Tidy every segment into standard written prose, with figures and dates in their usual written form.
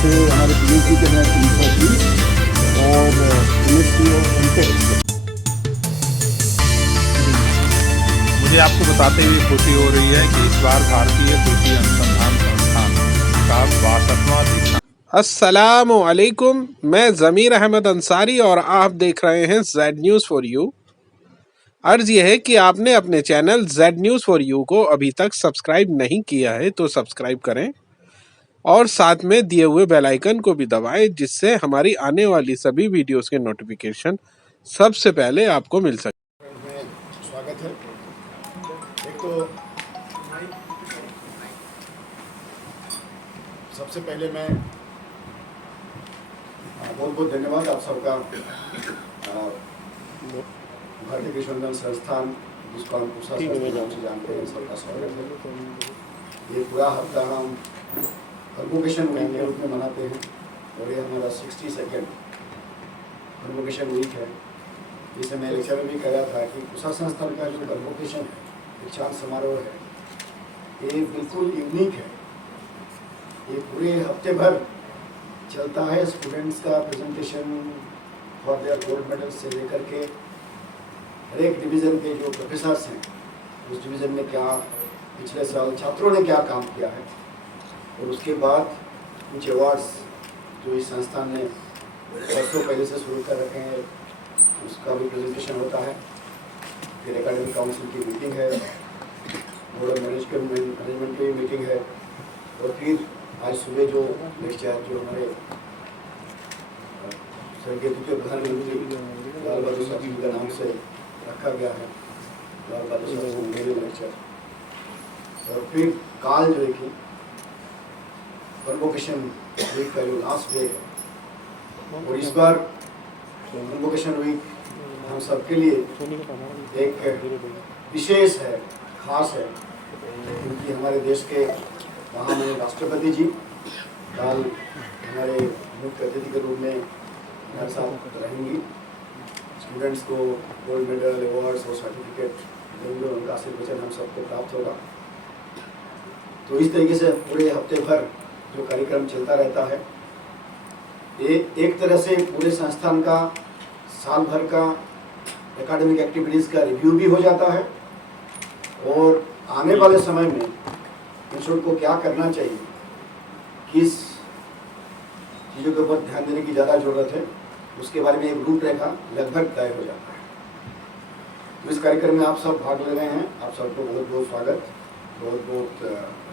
थे हमारे पीएचडी के हैं 320 और मिनिस्ट्री ऑफ इंटेक। मुझे आपको बताते हुए खुशी हो रही है कि इस बार भारतीय कृषि अनुसंधान संस्थान का 62वां दीक्षांत। अस्सलाम वालेकुम, मैं ज़मीर अहमद अंसारी और आप देख रहे हैं जेड न्यूज़ फॉर यू। अर्ज यह है कि आपने अपने channel Z news for you को अभी तक सब्सक्राइब नहीं किया है तो सब्सक्राइब करें और साथ में दिए हुए बेल आइकन को भी दबाएं, जिससे हमारी आने वाली सभी वीडियोस के नोटिफिकेशन सबसे पहले आपको मिल सके। स्वागत है। एक तो सबसे पहले मैं बहुत बहुत धन्यवाद आप सबका। भारतीय कृषि अनुसंधान संस्थान, जिसको हम पूसा नाम से जानते हैं, सबका स्वागत है। ये पूरा हफ्ता हम कन्वोकेशन वीक के रूप में मनाते हैं और ये हमारा 62nd कन्वोकेशन वीक है। जिसे मैं लेक्चर में भी कह रहा था कि पूसा संस्थान का जो कन्वोकेशन है, दीक्षांत समारोह है, ये बिल्कुल यूनिक है। ये पूरे हफ्ते भर चलता है। स्टूडेंट्स का presentation for their gold medal से लेकर के हर एक डिवीज़न के जो प्रोफेसर्स हैं, उस डिवीज़न में क्या पिछले साल छात्रों ने क्या काम किया है, और उसके बाद कुछ अवार्ड्स जो इस संस्थान ने वर्षों पहले से शुरू कर रखे हैं, उसका भी प्रेजेंटेशन होता है। फिर एकेडमिक काउंसिल की मीटिंग है, बोर्ड ऑफ मैनेजमेंट की मीटिंग है, और फिर आज सुबह जो लेक्चर जो हमारे स्वर्गीय द्वितीय प्रधानमंत्री लाल बहादुर शास्त्री के नाम से रखा गया है, लाल बहादुर शास्त्री मेमोरियल लेक्चर, और फिर काल जो है कि कन्वोकेशन वीक का जो लास्ट डे है, और इस बार कन्वोकेशन वीक हम सबके लिए एक विशेष है, खास है, क्योंकि हमारे देश के महामहिम राष्ट्रपति जी कल हमारे मुख्य अतिथि के रूप में हमारे साथ रहेंगी। स्टूडेंट्स को गोल्ड मेडल, अवार्ड्स और सर्टिफिकेट देंगे, उनका आशीर्वचन हम सबको प्राप्त होगा। तो इस तरीके से पूरे हफ्ते भर जो कार्यक्रम चलता रहता है, ये एक तरह से पूरे संस्थान का साल भर का एकेडमिक एक्टिविटीज़ का रिव्यू भी हो जाता है, और आने वाले समय में इंस्टीट्यूट को क्या करना चाहिए, किस चीज़ों के ऊपर ध्यान देने की ज़्यादा ज़रूरत है, उसके बारे में एक रूपरेखा लगभग तय हो जाता है। तो इस कार्यक्रम में आप सब भाग ले रहे हैं, आप सबको बहुत बहुत स्वागत, बहुत बहुत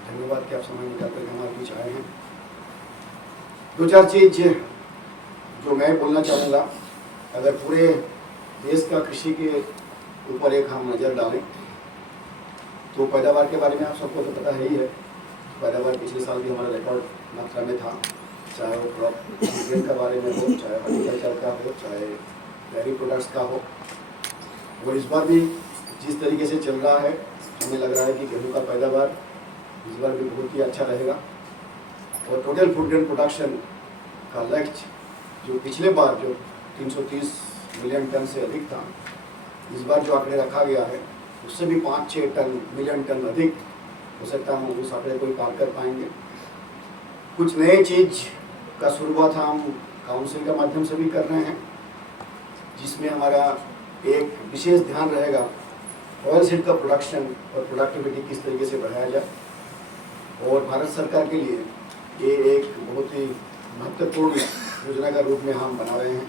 धन्यवाद कि आप समय निकाल कर हमारे बीच आए हैं। दो चार चीज़ जो मैं बोलना चाहूँगा, अगर पूरे देश का कृषि के ऊपर एक हम नज़र डालें तो पैदावार के बारे में आप सबको तो पता है ही है। पैदावार पिछले साल भी हमारा रिकॉर्ड मात्रा में था, चाहे वो क्रॉप न्यूट्रिएंट के बारे में हो, चाहे हॉर्टिकल्चर का हो, चाहे डेयरी प्रोडक्ट्स का हो। और इस बार भी जिस तरीके से चल रहा है, हमें लग रहा है कि गेहूँ का पैदावार इस बार भी बहुत ही अच्छा रहेगा। और टोटल फूड ग्रेन प्रोडक्शन का लक्ष्य जो पिछले बार जो 330 मिलियन टन से अधिक था, इस बार जो आंकड़े रखा गया है उससे भी 5-6 मिलियन टन अधिक हो सकता है, हम उस आंकड़े को ही पार कर पाएंगे। कुछ नए चीज़ का शुरुआत हम काउंसिल के माध्यम से भी कर रहे हैं, जिसमें हमारा एक विशेष ध्यान रहेगा ऑयल सीड का प्रोडक्शन और प्रोडक्टिविटी किस तरीके से बढ़ाया जाए। और भारत सरकार के लिए ये एक बहुत ही महत्वपूर्ण योजना का रूप में हम बना रहे हैं।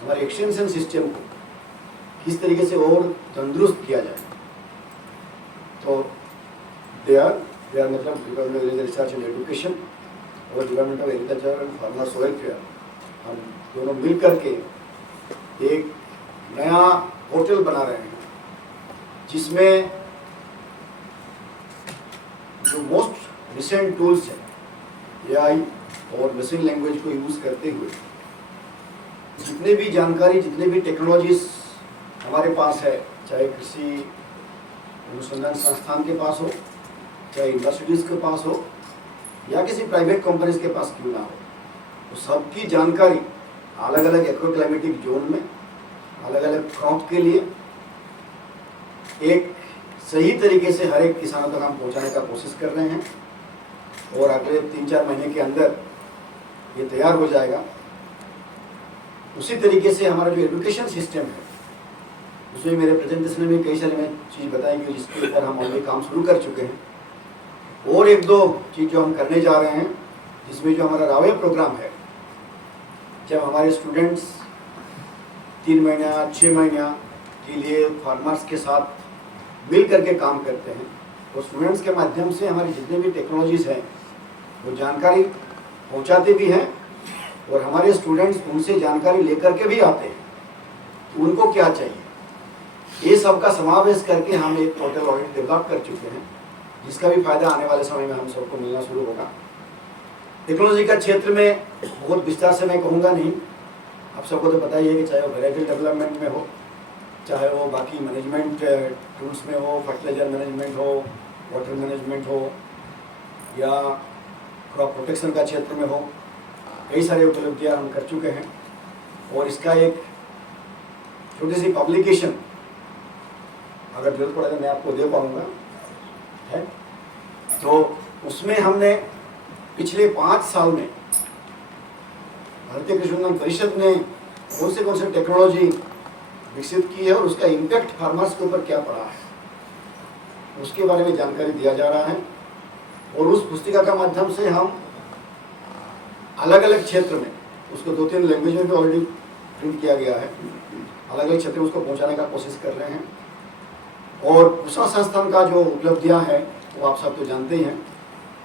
हमारे एक्सटेंशन सिस्टम को किस तरीके से और तंदुरुस्त किया जाए। तो दे आर मतलब department of research and education और department of agriculture and farmers welfare, हम दोनों मिल करके एक नया पोर्टल बना रहे हैं, जिसमें जो मोस्ट रिसेंट टूल्स हैं, एआई और मशीन लैंग्वेज को यूज़ करते हुए जितने भी जानकारी, जितने भी टेक्नोलॉजीज हमारे पास है, चाहे कृषि अनुसंधान संस्थान के पास हो, चाहे यूनिवर्सिटीज़ के पास हो, या किसी प्राइवेट कंपनीज के पास क्यों ना हो, तो सबकी जानकारी अलग अलग एग्रो क्लाइमेटिक जोन में अलग अलग क्रॉप के लिए एक सही तरीके से हर एक किसानों तक हम पहुंचाने का कोशिश कर रहे हैं। और अगले 3-4 महीने के अंदर ये तैयार हो जाएगा। उसी तरीके से हमारा जो एजुकेशन सिस्टम है उसमें मेरे प्रेजेंटेशन में कई सारी मैं चीज़ बताएंगे जिसके ऊपर हम ऑलरेडी काम शुरू कर चुके हैं। और एक दो चीज़ जो हम करने जा रहे हैं, जिसमें जो हमारा रावे प्रोग्राम है, जब हमारे स्टूडेंट्स 3 महीना 6 महीना के लिए फार्मर्स के साथ मिल करके काम करते हैं, तो स्टूडेंट्स के माध्यम से हमारी जितने भी टेक्नोलॉजीज़ हैं वो जानकारी पहुंचाते भी हैं और हमारे स्टूडेंट्स उनसे जानकारी लेकर के भी आते हैं कि उनको क्या चाहिए। ये सब का समावेश करके हम एक पोर्टल ऑलरेडी डेवलप कर चुके हैं, जिसका भी फायदा आने वाले समय में हम सबको मिलना शुरू होगा। टेक्नोलॉजी का क्षेत्र में बहुत विस्तार से मैं कहूँगा नहीं, आप सबको तो पता ही है कि चाहे वो वेराइटी डेवलपमेंट में हो, चाहे वो बाकी मैनेजमेंट टूल्स में हो, फर्टिलाइजर मैनेजमेंट हो, वाटर मैनेजमेंट हो, या क्रॉप प्रोटेक्शन का क्षेत्र में हो, कई सारे उपलब्धियाँ हम कर चुके हैं। और इसका एक छोटी सी पब्लिकेशन अगर जरूरत पड़ेगा मैं आपको दे पाऊँगा, है तो उसमें हमने पिछले 5 साल में भारतीय कृषि अनुसंधान परिषद ने कौन से टेक्नोलॉजी विकसित की है और उसका इम्पैक्ट फार्मर्स के ऊपर क्या पड़ा है, उसके बारे में जानकारी दिया जा रहा है। और उस पुस्तिका का माध्यम से हम अलग अलग क्षेत्र में उसको 2-3 लैंग्वेज में भी ऑलरेडी प्रिंट किया गया है, अलग अलग क्षेत्र में उसको पहुंचाने का कोशिश कर रहे हैं। और पूसा संस्थान का जो उपलब्धियां हैं वो आप सब तो जानते ही हैं।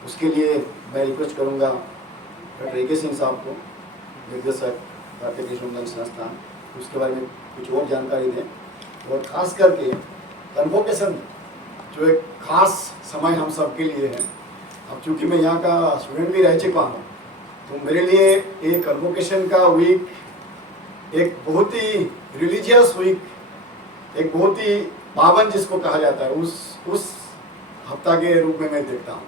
उसके लिए मैं रिक्वेस्ट करूंगा डॉक्टर ए.के. सिंह साहब को, निर्देशक भारतीय कृषि अनुसंधान संस्थान, उसके बारे में कुछ और जानकारी दें। और ख़ास करके कन्वोकेशन जो एक ख़ास समय हम सब के लिए है, अब चूँकि मैं यहाँ का स्टूडेंट भी रह चुका हूँ, तो मेरे लिए ये कन्वोकेशन का वीक एक बहुत ही रिलीजियस वीक, एक बहुत ही पावन जिसको कहा जाता है, उस हफ्ता के रूप में मैं देखता हूँ।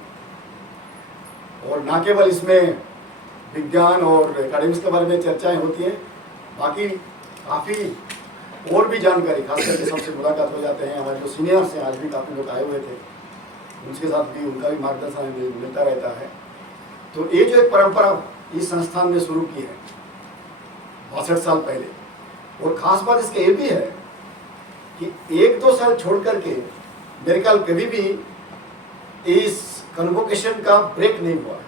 और ना केवल इसमें विज्ञान और एकेडमिक्स के बारे में चर्चाएं होती हैं, बाकी काफ़ी और भी जानकारी, खास करके सबसे मुलाकात हो जाते हैं। हमारे जो सीनियर्स हैं, आज भी काफ़ी लोग आए हुए थे, उनके साथ भी उनका भी मार्गदर्शन मिलता रहता है। तो ये जो एक परंपरा इस संस्थान ने शुरू की है 62 साल पहले, और ख़ास बात इसके ये भी है कि 1-2 साल छोड़ करके मेरे ख्याल कभी भी इस कन्वोकेशन का ब्रेक नहीं हुआ है।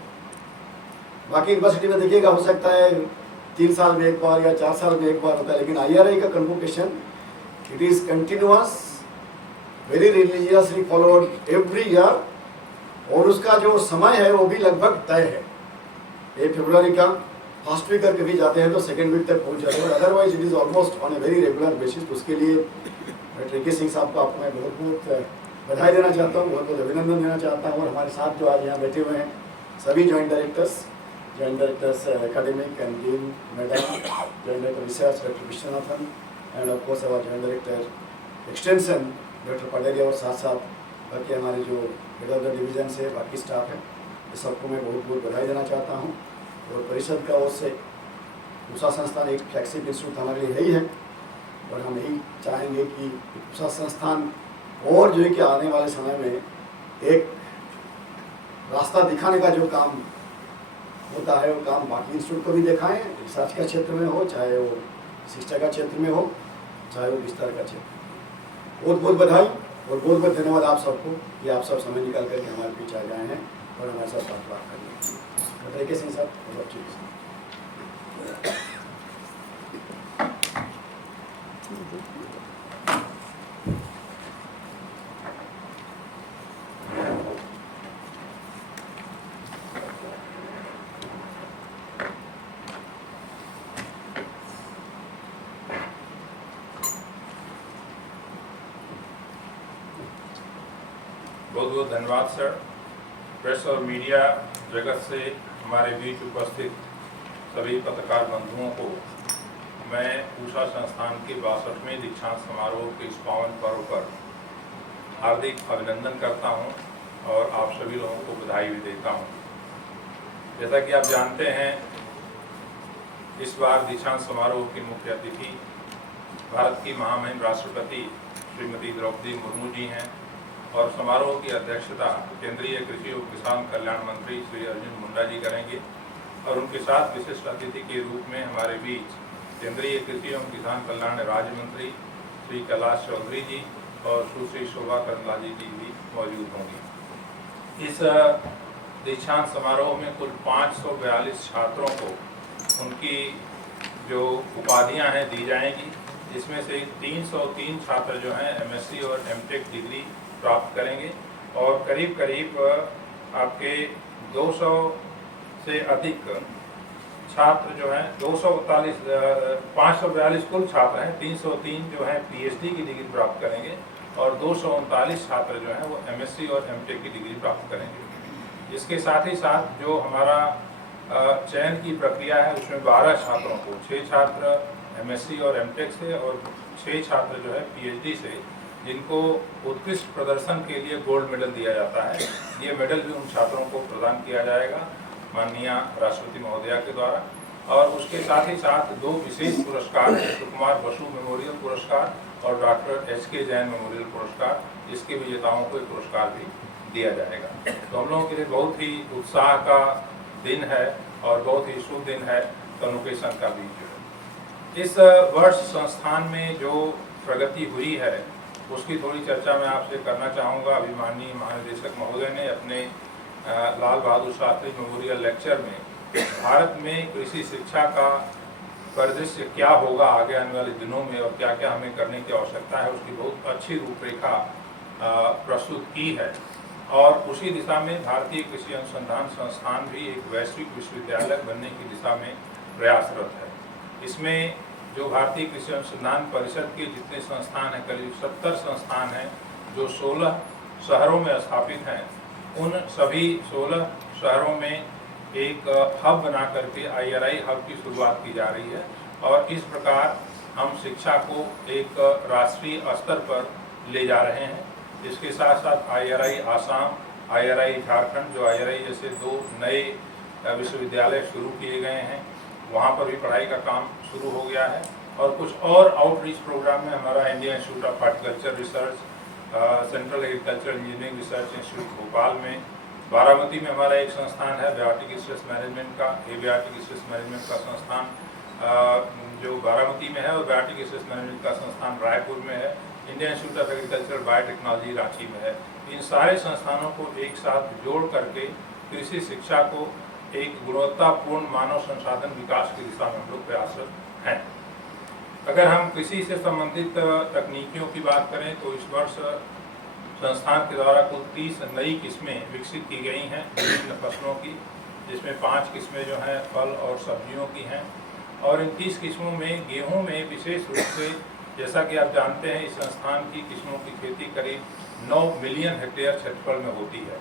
बाकी यूनिवर्सिटी में देखिएगा, हो सकता है 3 साल में एक बार या 4 साल में एक बार होता है, लेकिन IRI का convocation it is continuous, very religiously followed every year. और उसका जो समय है वो भी लगभग तय है। 1 फरवरी का फर्स्ट वीक करके भी जाते हैं तो 2nd वीक तक पहुंच जाते हैं, otherwise it is almost on a very regular basis. तो उसके लिए डॉक्टर ए.के. सिंह साहब को आपको मैं बहुत बहुत बधाई देना चाहता हूँ, बहुत बहुत अभिनंदन देना चाहता हूँ। और हमारे साथ जो आज यहाँ बैठे हुए हैं सभी joint directors academic and dean madam, joint director research doctor Viswanathan, and of course हमारे joint director extension doctor Pateria, और साथ साथ बाकी हमारे जो हेड ऑफ द डिवीजन से बाकी स्टाफ है, ये सबको मैं बहुत बहुत बधाई देना चाहता हूँ। और परिषद का ओर से पूसा संस्थान एक फ्लैगशिप इंस्टीट्यूट हमारे लिए यही है, और हम यही चाहेंगे कि पूसा संस्थान और जो है कि आने वाले समय में एक रास्ता दिखाने का जो काम होता है वो काम बाकी इंस्टीट्यूट को भी दिखाएं, रिसर्च का क्षेत्र में हो, चाहे वो शिक्षा का क्षेत्र में हो, चाहे वो विस्तार का क्षेत्र। बहुत बहुत बधाई और बहुत बहुत धन्यवाद आप सबको कि आप सब समय निकाल करके हमारे बीच आ गए हैं और हमारे साथ बात कर रहे हैं। Doctor A K. सिंह साहब, बहुत अच्छी बहुत बहुत धन्यवाद सर। प्रेस और मीडिया जगत से हमारे बीच उपस्थित सभी पत्रकार बंधुओं को मैं पूसा संस्थान के 62वें दीक्षांत समारोह के इस पावन पर्व पर हार्दिक अभिनंदन करता हूं और आप सभी लोगों को बधाई भी देता हूं। जैसा कि आप जानते हैं, इस बार दीक्षांत समारोह की मुख्य अतिथि भारत की महामहिम राष्ट्रपति श्रीमती द्रौपदी मुर्मू जी हैं और समारोह की अध्यक्षता केंद्रीय कृषि और किसान कल्याण मंत्री श्री अर्जुन मुंडा जी करेंगे। और उनके साथ विशिष्ट अतिथि के रूप में हमारे बीच केंद्रीय कृषि एवं किसान कल्याण राज्य मंत्री श्री कैलाश चौधरी जी और सुश्री शोभा करंदलाजे जी भी मौजूद होंगी। इस दीक्षांत समारोह में कुल 542 छात्रों को उनकी जो उपाधियां हैं दी जाएंगी, जिसमें से 303 छात्र जो हैं एमएससी और एमटेक डिग्री प्राप्त करेंगे और करीब करीब आपके 200 से अधिक छात्र जो हैं 542 कुल छात्र हैं, 303 जो हैं पीएचडी की डिग्री प्राप्त करेंगे और 239 छात्र जो हैं वो एमएससी और एमटेक की डिग्री प्राप्त करेंगे। इसके साथ ही साथ जो हमारा चयन की प्रक्रिया है उसमें 12 छात्रों को, 6 छात्र एमएससी और एमटेक से और 6 छात्र जो है पीएचडी से, जिनको उत्कृष्ट प्रदर्शन के लिए गोल्ड मेडल दिया जाता है। ये मेडल भी उन छात्रों को प्रदान किया जाएगा माननीय राष्ट्रपति महोदया के द्वारा। और उसके साथ ही साथ 2 विशेष पुरस्कार, सुकुमार बसु मेमोरियल पुरस्कार और डॉक्टर एच.के. जैन मेमोरियल पुरस्कार, इसके विजेताओं को एक पुरस्कार भी दिया जाएगा। तो हम लोगों के लिए बहुत ही उत्साह का दिन है और बहुत ही शुभ दिन है कन्वोकेशन का भी। इस वर्ष संस्थान में जो प्रगति हुई है उसकी थोड़ी चर्चा मैं आपसे करना चाहूँगा। अभी माननीय महानिदेशक महोदय ने अपने लाल बहादुर शास्त्री मेमोरियल लेक्चर में भारत में कृषि शिक्षा का परिदृश्य क्या होगा आगे आने वाले दिनों में और क्या क्या हमें करने की आवश्यकता है, उसकी बहुत अच्छी रूपरेखा प्रस्तुत की है। और उसी दिशा में भारतीय कृषि अनुसंधान संस्थान भी एक वैश्विक विश्वविद्यालय बनने की दिशा में प्रयासरत है। इसमें जो भारतीय कृषि अनुसंधान परिषद के जितने संस्थान हैं, करीब 70 संस्थान हैं जो 16 शहरों में स्थापित हैं। उन सभी 16 शहरों में एक हब बना करके IRI हब की शुरुआत की जा रही है और इस प्रकार हम शिक्षा को एक राष्ट्रीय स्तर पर ले जा रहे हैं। इसके साथ साथ IRI आसाम, IRI झारखंड, जो IRI जैसे 2 नए विश्वविद्यालय शुरू किए गए हैं, वहाँ पर भी पढ़ाई का काम शुरू हो गया है। और कुछ और आउटरीच प्रोग्राम में हमारा Indian institute of horticulture research, central agriculture engineering research institute Bhopal में, बारामती में हमारा एक संस्थान है बायोटिक स्ट्रेस मैनेजमेंट का, एबायोटिक स्ट्रेस मैनेजमेंट का संस्थान जो बारामती में है, और बायोटिक स्ट्रेस मैनेजमेंट का संस्थान रायपुर में है। Indian institute of agriculture biotechnology Ranchi में है। इन सारे संस्थानों को एक साथ जोड़ करके कृषि शिक्षा को एक गुणवत्तापूर्ण मानव संसाधन विकास की दिशा में हम लोग प्रयासरत हैं। अगर हम कृषि से संबंधित तकनीकियों की बात करें तो इस वर्ष संस्थान के द्वारा कुल 30 नई किस्में विकसित की गई हैं विभिन्न फसलों की, जिसमें 5 किस्में जो हैं फल और सब्जियों की हैं। और इन 30 किस्मों में गेहूं में विशेष रूप से, जैसा कि आप जानते हैं, इस संस्थान की किस्मों की खेती करीब 9 मिलियन हेक्टेयर क्षेत्रफल में होती है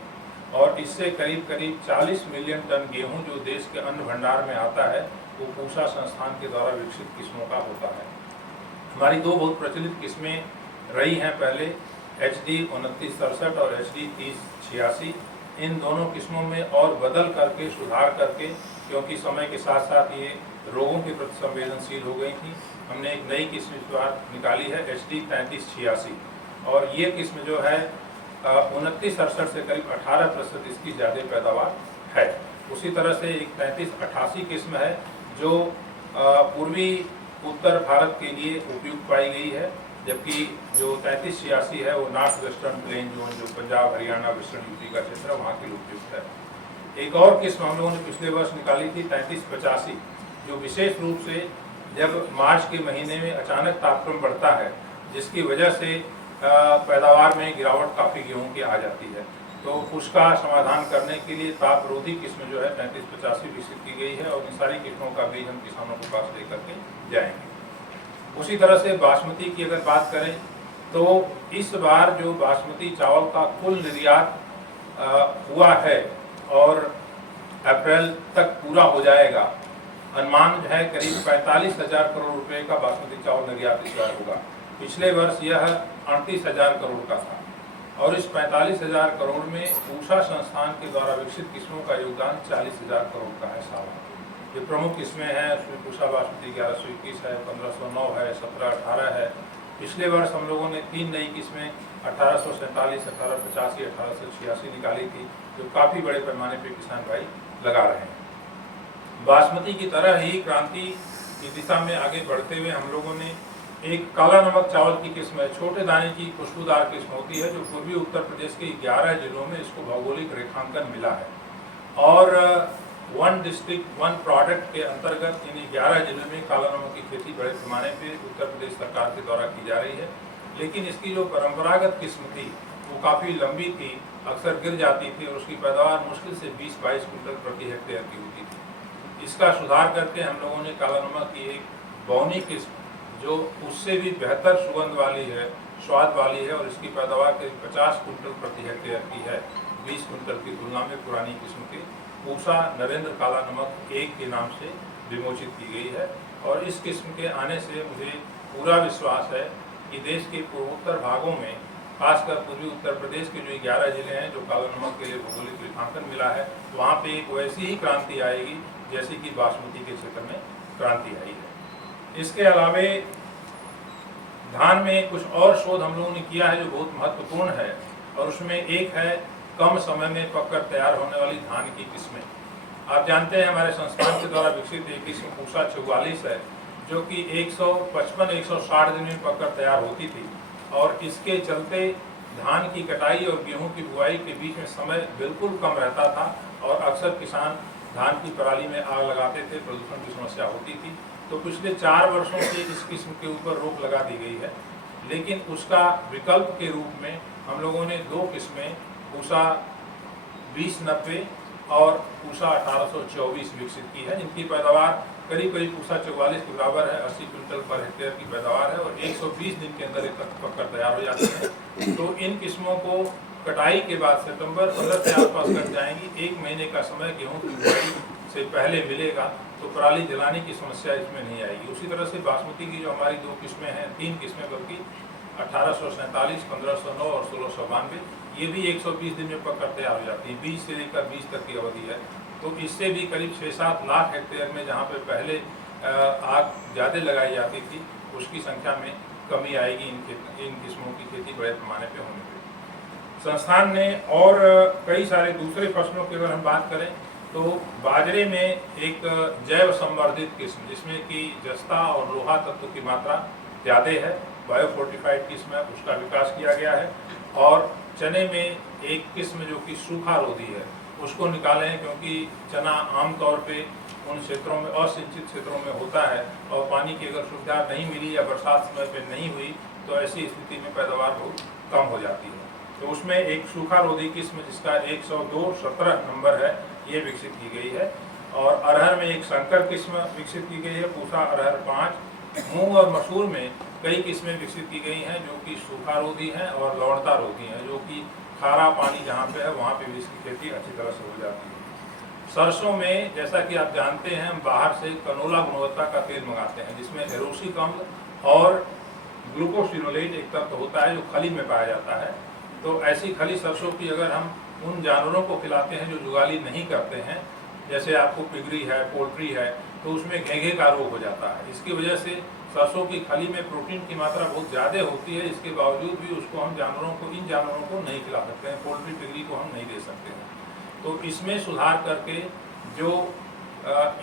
और इससे करीब 40 मिलियन टन गेहूं जो देश के अन्न भंडार में आता है वो पूसा संस्थान के द्वारा विकसित किस्मों का होता है। हमारी 2 बहुत प्रचलित किस्में रही हैं पहले, HD 2967 और HD 3086। इन दोनों किस्मों में और बदल करके, सुधार करके, क्योंकि समय के साथ साथ ये रोगों के प्रति संवेदनशील हो गई थी, हमने एक नई किस्म इस बार निकाली है HD 3386 और ये किस्म जो है 2968 से करीब 18% इसकी ज़्यादा पैदावार है। उसी तरह से एक 3388 किस्म है जो पूर्वी उत्तर भारत के लिए उपयुक्त पाई गई है, जबकि जो 3386 है वो नॉर्थ वेस्टर्न प्लेन जोन, जो पंजाब, हरियाणा, वेस्टर्न यूपी का क्षेत्र है, वहाँ के लिए उपयुक्त है। एक और किस्म हम लोगों ने पिछले वर्ष निकाली थी 3385, जो विशेष रूप से जब मार्च के महीने में अचानक तापक्रम बढ़ता है जिसकी वजह से पैदावार में गिरावट काफ़ी गेहूँ की आ जाती है, तो उसका समाधान करने के लिए तापरोधी किस्म जो है 3385 विकसित की गई है और इन सारी किस्मों का बीज हम किसानों के पास लेकर के जाएंगे। उसी तरह से बासमती की अगर बात करें तो इस बार जो बासमती चावल का कुल निर्यात हुआ है और अप्रैल तक पूरा हो जाएगा, अनुमान है करीब 45,000 करोड़ रुपए का बासमती चावल निर्यात इस बार होगा। पिछले वर्ष यह 38,000 करोड़ का था और इस 45,000 करोड़ में पूसा संस्थान के द्वारा विकसित किस्मों का योगदान 40,000 करोड़ का है साल। जो प्रमुख किस्में हैं उसमें पूसा बासमती 1121 है, 1509 है, 1718 है। पिछले वर्ष हम लोगों ने 3 नई किस्में 1847, 1885, 1886 निकाली थी, जो काफ़ी बड़े पैमाने पर किसान भाई लगा रहे हैं। बासमती की तरह ही क्रांति की दिशा में आगे बढ़ते हुए हम लोगों ने एक काला नमक चावल की किस्म है, छोटे दाने की खुशबूदार किस्म होती है, जो पूर्वी उत्तर प्रदेश के 11 जिलों में इसको भौगोलिक रेखांकन मिला है। और वन डिस्ट्रिक्ट वन प्रोडक्ट के अंतर्गत इन 11 जिलों में काला नमक की खेती बड़े पैमाने पे उत्तर प्रदेश सरकार के द्वारा की जा रही है। लेकिन इसकी जो परंपरागत किस्म थी वो काफ़ी लंबी थी, अक्सर गिर जाती थी और उसकी पैदावार मुश्किल से 20-22 कुंटल प्रति हेक्टेयर की होती थी। इसका सुधार करके हम लोगों ने काला नमक की एक बौनी किस्म जो उससे भी बेहतर सुगंध वाली है, स्वाद वाली है और इसकी पैदावार करीब 50 कुंटल प्रति हेक्टेयर की है, 20 कुंटल की तुलना में पुरानी किस्म के पूसा नरेंद्र काला नमक 1 के नाम से विमोचित की गई है। और इस किस्म के आने से मुझे पूरा विश्वास है कि देश के पूर्वोत्तर भागों में, खासकर पूर्वी उत्तर प्रदेश के जो 11 जिले हैं जो काला नमक के लिए भौगोलिक रेखांकन मिला है, वहाँ पे एक वैसी ही क्रांति आएगी जैसे कि बासमती के क्षेत्र में क्रांति आई है। इसके अलावे धान में कुछ और शोध हम लोगों ने किया है जो बहुत महत्वपूर्ण है, और उसमें एक है कम समय में पककर तैयार होने वाली धान की किस्में। आप जानते हैं हमारे संस्थान के द्वारा विकसित एक किस्म पूसा 44 है, जो कि 155-160 दिन में पककर तैयार होती थी, और इसके चलते धान की कटाई और गेहूं की बुआई के बीच में समय बिल्कुल कम रहता था और अक्सर किसान धान की पराली में आग लगाते थे, प्रदूषण की समस्या होती थी। तो पिछले 4 वर्षों से इस किस्म के ऊपर रोक लगा दी गई है, लेकिन उसका विकल्प के रूप में हम लोगों ने 2 किस्में पूसा 2090 और पूसा 1824 विकसित की है, जिनकी पैदावार करीब पूसा 44 के बराबर है, 80 क्विंटल पर हेक्टेयर की पैदावार है और 120 दिन के अंदर एक पककर तैयार हो जाती है। तो इन किस्मों को कटाई के बाद सितंबर 15 के आसपास कट जाएंगी। 1 महीने का समय गेहूं की बुआई से पहले मिलेगा, तो पराली जलाने की समस्या इसमें नहीं आएगी। उसी तरह से बासमती की जो हमारी 2 किस्में हैं, 3 किस्में बल्कि 1847, 1509 और 1692, ये भी 120 दिन में पककर तैयार हो जाती है। 20 से लेकर 20 तक की अवधि है। तो इससे भी करीब 6-7 लाख हेक्टेयर में जहाँ पे पहले आग ज़्यादा लगाई जाती थी, उसकी संख्या में कमी आएगी इन किस्मों की खेती बड़े पैमाने पे होने पे। संस्थान ने और कई सारे दूसरे फसलों की अगर हम बात करें तो बाजरे में एक जैव संवर्धित किस्म जिसमें कि जस्ता और लोहा तत्व की मात्रा ज़्यादा है, बायोफोर्टिफाइड किस्म है, उसका विकास किया गया है। और चने में एक किस्म जो कि सूखा रोधी है, उसको निकाले हैं, क्योंकि चना आमतौर पे उन क्षेत्रों में, असिंचित क्षेत्रों में होता है और पानी की अगर सुविधा नहीं मिली या बरसात समय पे नहीं हुई तो ऐसी स्थिति में पैदावार बहुत कम हो जाती है। तो उसमें एक सूखा रोधी किस्म जिसका 102-17 नंबर है, ये विकसित की गई है। और अरहर में एक संकर किस्म विकसित की गई है, पूसा अरहर 5। मूंग और मसूर में कई किस्में विकसित की गई हैं जो कि सूखा रोधी हैं और लवणता रोधी हैं, जो कि खारा पानी जहाँ पे है वहाँ पे भी इसकी खेती अच्छी तरह से हो जाती है। सरसों में जैसा कि आप जानते हैं, हम बाहर से कनोला गुणवत्ता का तेल मंगाते हैं, जिसमें एरोसिक अम्ल और ग्लूकोसिनोलेट एक तत्व होता है जो खली में पाया जाता है। तो ऐसी खली सरसों की अगर हम उन जानवरों को खिलाते हैं जो जुगाली नहीं करते हैं, जैसे आपको पिगरी है, पोल्ट्री है, तो उसमें घेंघे का रोग हो जाता है। इसकी वजह से सरसों की खली में प्रोटीन की मात्रा बहुत ज़्यादा होती है, इसके बावजूद भी उसको हम इन जानवरों को नहीं खिला सकते हैं, पोल्ट्री पिगरी को हम नहीं दे सकते हैं। तो इसमें सुधार करके जो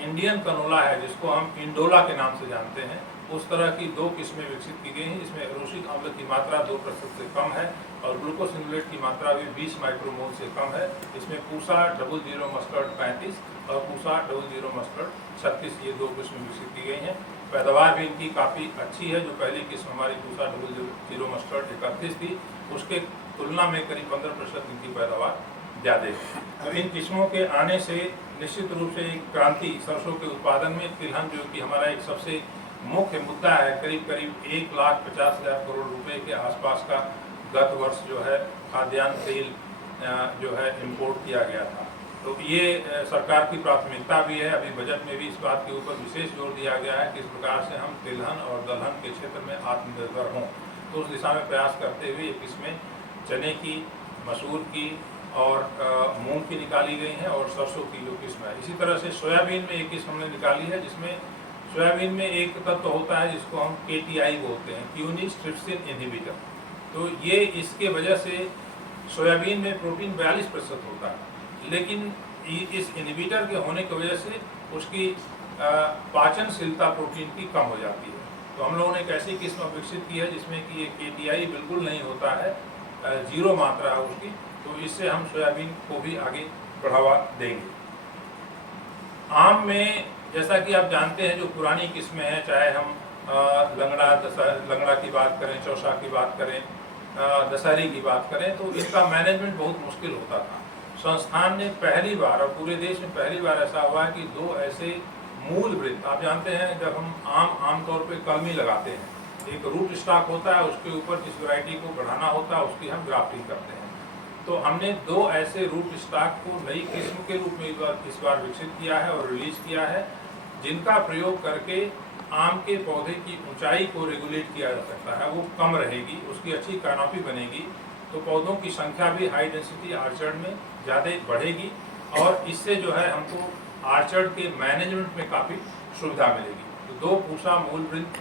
इंडियन कनोला है, जिसको हम इंडोला के नाम से जानते हैं, उस तरह की 2 किस्में विकसित की गई हैं, जिसमें एरोसिक अम्ल की मात्रा 2% से कम है और ग्लूकोसिनोलेट की मात्रा भी 20 माइक्रोमोल से कम है। इसमें पूसा 00 मस्टर्ड 35 और पूसा 00 मस्टर्ड 36, ये 2 किस्में विकसित की गई हैं। पैदावार भी इनकी काफ़ी अच्छी है। जो पहली किस्म हमारी पूसा 00 मस्टर्ड 31 थी, उसके तुलना में करीब 15% इनकी पैदावार ज़्यादा है। तो इन किस्मों के आने से निश्चित रूप से एक क्रांति सरसों के उत्पादन में, तिलहन जो कि हमारा एक सबसे मुख्य मुद्दा है, करीब 1,50,000 करोड़ रुपए के आसपास का गत वर्ष जो है खाद्यान्न तेल जो है इंपोर्ट किया गया था। तो ये सरकार की प्राथमिकता भी है। अभी बजट में भी इस बात के ऊपर विशेष जोर दिया गया है कि इस प्रकार से हम तिलहन और दलहन के क्षेत्र में आत्मनिर्भर हों। तो उस दिशा में प्रयास करते हुए इसमें चने की, मसूर की और मूंग की निकाली गई हैं और सरसों की जो किस्म है। इसी तरह से सोयाबीन में एक किस्म हमने निकाली है, जिसमें सोयाबीन में एक तत्व होता है जिसको हम KTI बोलते हैं, क्यूनिस ट्रिप्सिन इनहिबिटर। तो ये इसके वजह से सोयाबीन में प्रोटीन 42% होता है, लेकिन इस इनहिबिटर के होने की वजह से उसकी पाचनशीलता प्रोटीन की कम हो जाती है। तो हम लोगों ने एक ऐसी किस्म विकसित की है जिसमें कि ये KTI बिल्कुल नहीं होता है, 0 मात्रा है उसकी। तो इससे हम सोयाबीन को भी आगे बढ़ावा देंगे। आम में जैसा कि आप जानते हैं जो पुरानी किस्में हैं, चाहे हम लंगड़ा की बात करें, चौसा की बात करें, दशहरी की बात करें, तो इनका मैनेजमेंट बहुत मुश्किल होता था। संस्थान ने पहली बार और पूरे देश में पहली बार ऐसा हुआ है कि 2 ऐसे मूल वृत्त, आप जानते हैं जब हम आमतौर पे कलमी लगाते हैं, एक रूट स्टॉक होता है, उसके ऊपर जिस वैरायटी को बढ़ाना होता है उसकी हम ग्राफ्टिंग करते हैं। तो हमने 2 ऐसे रूट स्टॉक को नई किस्म के रूप में इस बार विकसित किया है और रिलीज किया है, जिनका प्रयोग करके आम के पौधे की ऊंचाई को रेगुलेट किया जा सकता है। वो कम रहेगी, उसकी अच्छी कैनोपी बनेगी, तो पौधों की संख्या भी हाई डेंसिटी आर्चर्ड में ज़्यादा बढ़ेगी और इससे जो है हमको आर्चर्ड के मैनेजमेंट में काफ़ी सुविधा मिलेगी। तो 2 पूसा मूल वृंत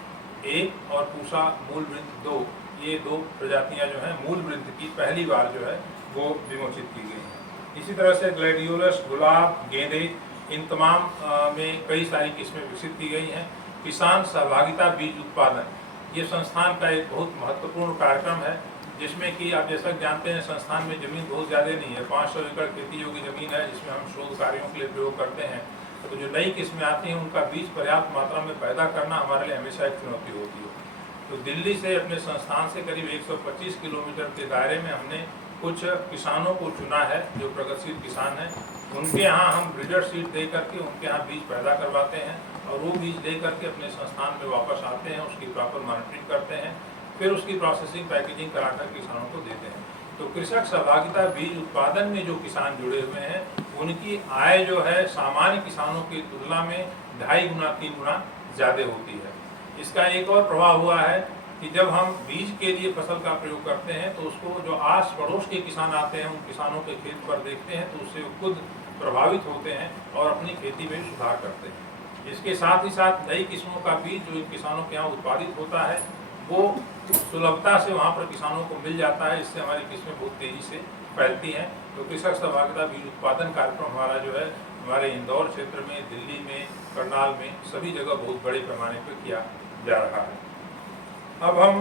1 और पूसा मूल वृंत 2, ये 2 प्रजातियां जो हैं मूल वृंत की पहली बार जो है वो विमोचित की गई हैं। इसी तरह से ग्लैडियोलस, गुलाब, गेंदे, इन तमाम में कई सारी किस्में विकसित की गई हैं। किसान सहभागिता बीज उत्पादन, ये संस्थान का एक बहुत महत्वपूर्ण कार्यक्रम है, जिसमें कि आप जैसा जानते हैं संस्थान में ज़मीन बहुत ज़्यादा नहीं है, 500 एकड़ खेती योग्य ज़मीन है, जिसमें हम शोध कार्यों के लिए प्रयोग करते हैं। तो जो नई किस्में आती हैं उनका बीज पर्याप्त मात्रा में पैदा करना हमारे लिए हमेशा एक चुनौती होती है। तो दिल्ली से अपने संस्थान से करीब 125 किलोमीटर के दायरे में हमने कुछ किसानों को चुना है जो प्रगतिशील किसान हैं। उनके यहाँ हम ब्रीडर सीड दे करके उनके यहाँ बीज पैदा करवाते हैं और वो बीज ले करके अपने संस्थान में वापस आते हैं, उसकी प्रॉपर मॉनिटरिंग करते हैं, फिर उसकी प्रोसेसिंग पैकेजिंग कराकर किसानों को देते हैं। तो कृषक सहभागिता बीज उत्पादन में जो किसान जुड़े हुए हैं उनकी आय जो है सामान्य किसानों की तुलना में 2.5 गुना 3 गुना ज़्यादा होती है। इसका एक और प्रभाव हुआ है कि जब हम बीज के लिए फसल का प्रयोग करते हैं तो उसको जो आस पड़ोस के किसान आते हैं उन किसानों के खेत पर देखते हैं तो उससे वो खुद प्रभावित होते हैं और अपनी खेती में सुधार करते हैं। इसके साथ ही साथ नई किस्मों का बीज जो इन किसानों के यहाँ उत्पादित होता है वो सुलभता से वहाँ पर किसानों को मिल जाता है, इससे हमारी किस्में बहुत तेज़ी से फैलती हैं। तो कृषक सहभागिता बीज उत्पादन कार्यक्रम हमारा जो है हमारे इंदौर क्षेत्र में, दिल्ली में, करनाल में, सभी जगह बहुत बड़े पैमाने पर किया जा रहा है। अब हम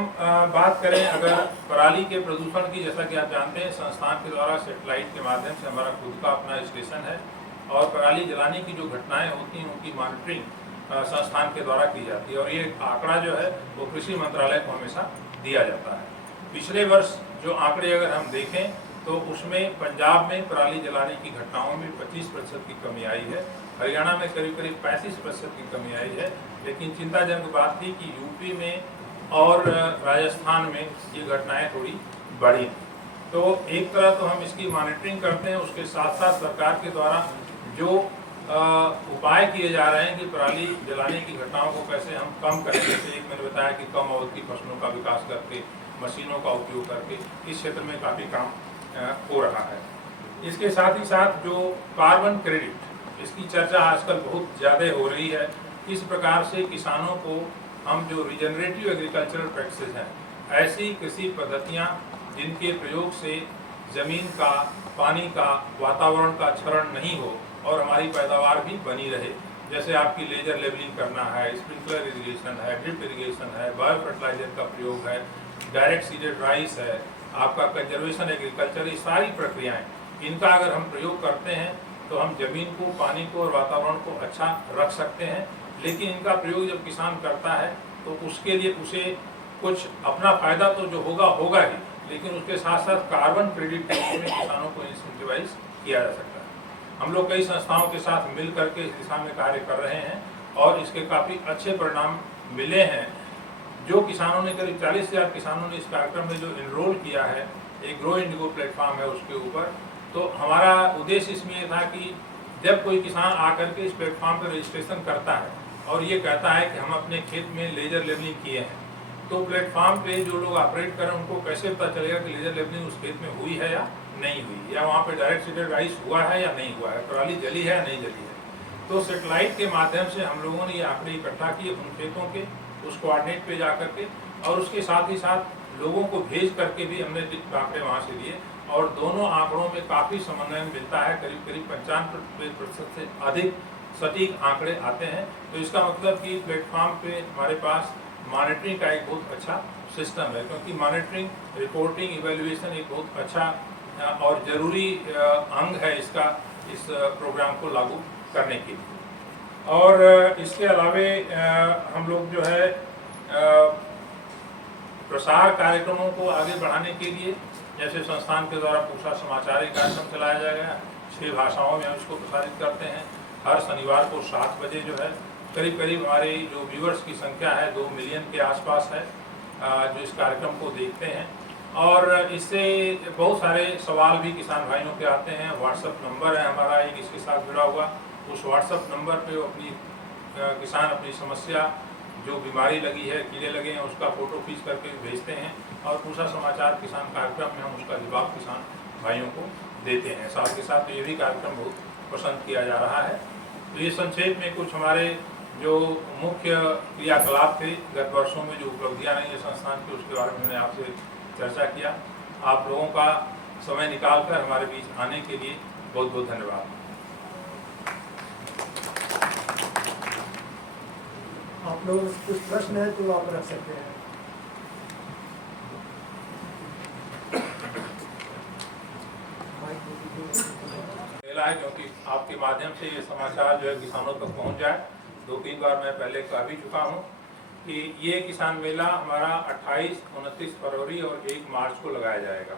बात करें अगर पराली के प्रदूषण की, जैसा कि आप जानते हैं संस्थान के द्वारा सैटेलाइट के माध्यम से हमारा खुद का अपना स्टेशन है और पराली जलाने की जो घटनाएं होती हैं उनकी मॉनिटरिंग संस्थान के द्वारा की जाती है और ये आंकड़ा जो है वो कृषि मंत्रालय को हमेशा दिया जाता है। पिछले वर्ष जो आंकड़े अगर हम देखें तो उसमें पंजाब में पराली जलाने की घटनाओं में 25% की कमी आई है, हरियाणा में करीब करीब 35% की कमी आई है। लेकिन चिंताजनक बात थी कि यूपी में और राजस्थान में ये घटनाएं थोड़ी बढ़ी। तो एक तरह तो हम इसकी मॉनिटरिंग करते हैं, उसके साथ साथ सरकार के द्वारा जो उपाय किए जा रहे हैं कि पराली जलाने की घटनाओं को कैसे हम कम करें। जैसे एक मैंने बताया कि कम अवधि की फसलों का विकास करके, मशीनों का उपयोग करके इस क्षेत्र में काफ़ी काम हो रहा है। इसके साथ ही साथ जो कार्बन क्रेडिट, इसकी चर्चा आजकल बहुत ज़्यादा हो रही है। किस प्रकार से किसानों को हम जो रिजनरेटिव एग्रीकल्चरल प्रैक्टिसेस हैं, ऐसी कृषि पद्धतियाँ जिनके प्रयोग से ज़मीन का, पानी का, वातावरण का क्षरण नहीं हो और हमारी पैदावार भी बनी रहे, जैसे आपकी लेजर लेवलिंग करना है, स्प्रिंकलर इरिगेशन है, ड्रिप इरिगेशन है, बायो फर्टिलाइजर का प्रयोग है, डायरेक्ट सीडेड राइस है, आपका कंजर्वेशन एग्रीकल्चर, ये सारी प्रक्रियाएं, इनका अगर हम प्रयोग करते हैं तो हम जमीन को, पानी को और वातावरण को अच्छा रख सकते हैं। लेकिन इनका प्रयोग जब किसान करता है तो उसके लिए उसे कुछ अपना फायदा तो जो होगा ही, लेकिन उसके साथ साथ कार्बन क्रेडिट के रूप में किसानों को इंसेंटिवाइज किया जा सकता है। हम लोग कई संस्थाओं के साथ मिल करके इस दिशा में कार्य कर रहे हैं और इसके काफ़ी अच्छे परिणाम मिले हैं। जो किसानों ने, करीब 40,000 किसानों ने इस कार्यक्रम में जो इनरोल किया है, एक ग्रो इंडिगो प्लेटफॉर्म है उसके ऊपर, तो हमारा उद्देश्य इसमें ये था कि जब कोई किसान आकर के इस प्लेटफॉर्म पर रजिस्ट्रेशन करता है और ये कहता है कि हम अपने खेत में लेजर लेवलिंग किए हैं, तो प्लेटफॉर्म पे जो लोग ऑपरेट करें उनको कैसे पता चलेगा कि लेजर लेवलिंग उस खेत में हुई है या नहीं हुई, या वहाँ पे डायरेक्ट सीडेड राइस हुआ है या नहीं हुआ है, पराली जली है या नहीं जली है। तो सेटेलाइट के माध्यम से हम लोगों ने ये आंकड़े इकट्ठा किए उन खेतों के, उस कोऑर्डिनेट पे जा करके, और उसके साथ ही साथ लोगों को भेज करके भी हमने आंकड़े वहाँ से लिए और दोनों आंकड़ों में काफ़ी समन्वय मिलता है, करीब करीब 95% से अधिक सटीक आंकड़े आते हैं। तो इसका मतलब कि प्लेटफॉर्म पे हमारे पास मॉनिटरिंग का एक बहुत अच्छा सिस्टम है, क्योंकि मॉनिटरिंग, रिपोर्टिंग, इवेल्युएशन एक बहुत अच्छा और ज़रूरी अंग है इसका, इस प्रोग्राम को लागू करने के लिए। और इसके अलावे हम लोग जो है प्रसार कार्यक्रमों को आगे बढ़ाने के लिए, जैसे संस्थान के द्वारा पूषा समाचार कार्यक्रम चलाया जाएगा, 6 भाषाओं में हम इसको प्रसारित करते हैं। हर शनिवार को 7 बजे जो है करीब करीब हमारे जो व्यूअर्स की संख्या है 2 मिलियन के आसपास है जो इस कार्यक्रम को देखते हैं। और इससे बहुत सारे सवाल भी किसान भाइयों के आते हैं। व्हाट्सएप नंबर है हमारा एक इसके साथ जुड़ा हुआ, उस व्हाट्सएप नंबर पे अपनी किसान अपनी समस्या, जो बीमारी लगी है, कीड़े लगे हैं, उसका फ़ोटो खींच करके भेजते हैं और पूषा समाचार किसान कार्यक्रम में हम उसका जवाब किसान भाइयों को देते हैं। साथ के साथ ये भी कार्यक्रम बहुत पसंद किया जा रहा है। तो ये संक्षेप में कुछ हमारे जो मुख्य क्रियाकलाप थे गत वर्षों में, जो उपलब्धियाँ रही है संस्थान की, उसके बारे में मैंने आपसे चर्चा किया। आप लोगों का समय निकाल कर हमारे बीच आने के लिए बहुत बहुत धन्यवाद। आप लोग कुछ प्रश्न है तो आप रख सकते हैं। मेला है क्योंकि आपके माध्यम से ये समाचार जो है किसानों तक पहुंच जाए। 2-3 बार मैं पहले कह भी चुका हूं कि ये किसान मेला हमारा 28, 29 फरवरी और 1 मार्च को लगाया जाएगा।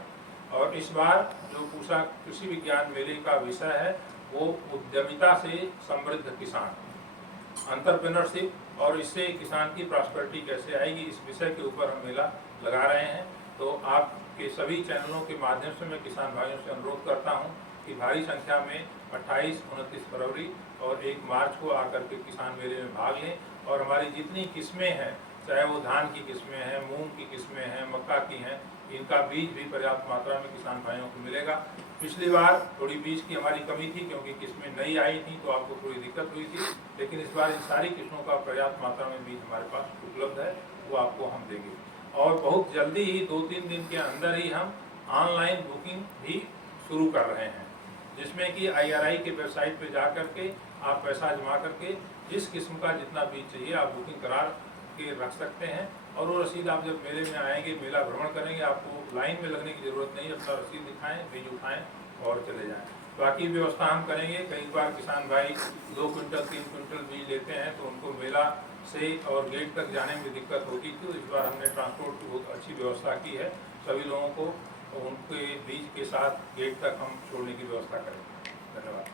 और इस बार जो पूषा कृषि विज्ञान मेले का विषय है वो उद्यमिता से समृद्ध किसान, एंटरप्रेन्योरशिप, और इससे किसान की प्रॉस्पेरिटी कैसे आएगी, इस विषय के ऊपर हम मेला लगा रहे हैं। तो आपके सभी चैनलों के माध्यम से मैं किसान भाइयों से अनुरोध करता हूं कि भारी संख्या में 28, 29 फरवरी और 1 मार्च को आकर के किसान मेले में भाग लें। और हमारी जितनी किस्में हैं, चाहे वो धान की किस्में हैं, मूंग की किस्में हैं, मक्का की हैं, इनका बीज भी पर्याप्त मात्रा में किसान भाइयों को मिलेगा। पिछली बार थोड़ी बीज की हमारी कमी थी क्योंकि किस्में नई आई थी तो आपको थोड़ी दिक्कत हुई थी, लेकिन इस बार इन सारी किस्मों का पर्याप्त मात्रा में बीज हमारे पास उपलब्ध है, वो आपको हम देंगे। और बहुत जल्दी ही 2-3 दिन के अंदर ही हम ऑनलाइन बुकिंग भी शुरू कर रहे हैं, जिसमें कि IRI के वेबसाइट पे जा करके आप पैसा जमा करके जिस किस्म का जितना बीज चाहिए आप बुकिंग करा के रख सकते हैं। और वो रसीद आप जब मेले में आएंगे, मेला भ्रमण करेंगे, आपको लाइन में लगने की ज़रूरत नहीं है, अपना रसीद दिखाएं, बीज उठाएं और चले जाएं। बाकी व्यवस्था हम करेंगे। कई बार किसान भाई 2 क्विंटल 3 क्विंटल बीज लेते हैं तो उनको मेला से और गेट तक जाने में दिक्कत होती थी, तो इस बार हमने ट्रांसपोर्ट की बहुत अच्छी व्यवस्था की है। सभी लोगों को उनके बीज के साथ गेट तक हम छोड़ने की व्यवस्था करेंगे। धन्यवाद।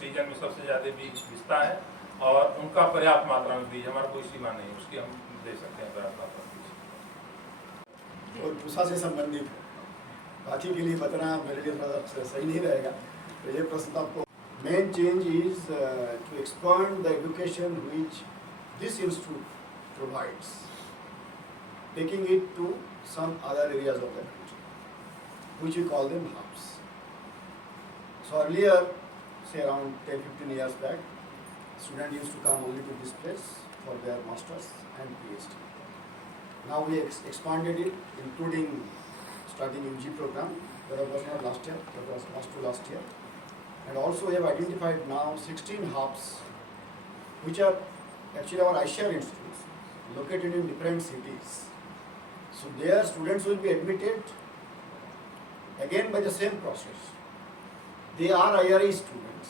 सीजन में सबसे ज़्यादा बीज बिकता है और उनका पर्याप्त मात्रा में बीज, हमारा कोई सीमा नहीं, उसकी हम दे सकते हैं पर्याप्त मात्रा में बीज। और पूषा से संबंधित बाकी के लिए बताना मेरे लिए थोड़ा सही नहीं रहेगा, तो ये प्रश्न आपको। Main change is to expand the education which this institute provides, taking it to some other areas of the country, which we call them hubs. So earlier, say around 10-15 years back, students used to come only to this place for their masters and PhD. Now we expanded it, including starting UG program. That was not last year, that was last year. And also we have identified now 16 hubs, which are actually our ICAR institutes, located in different cities. So their students will be admitted again by the same process. They are IRE students.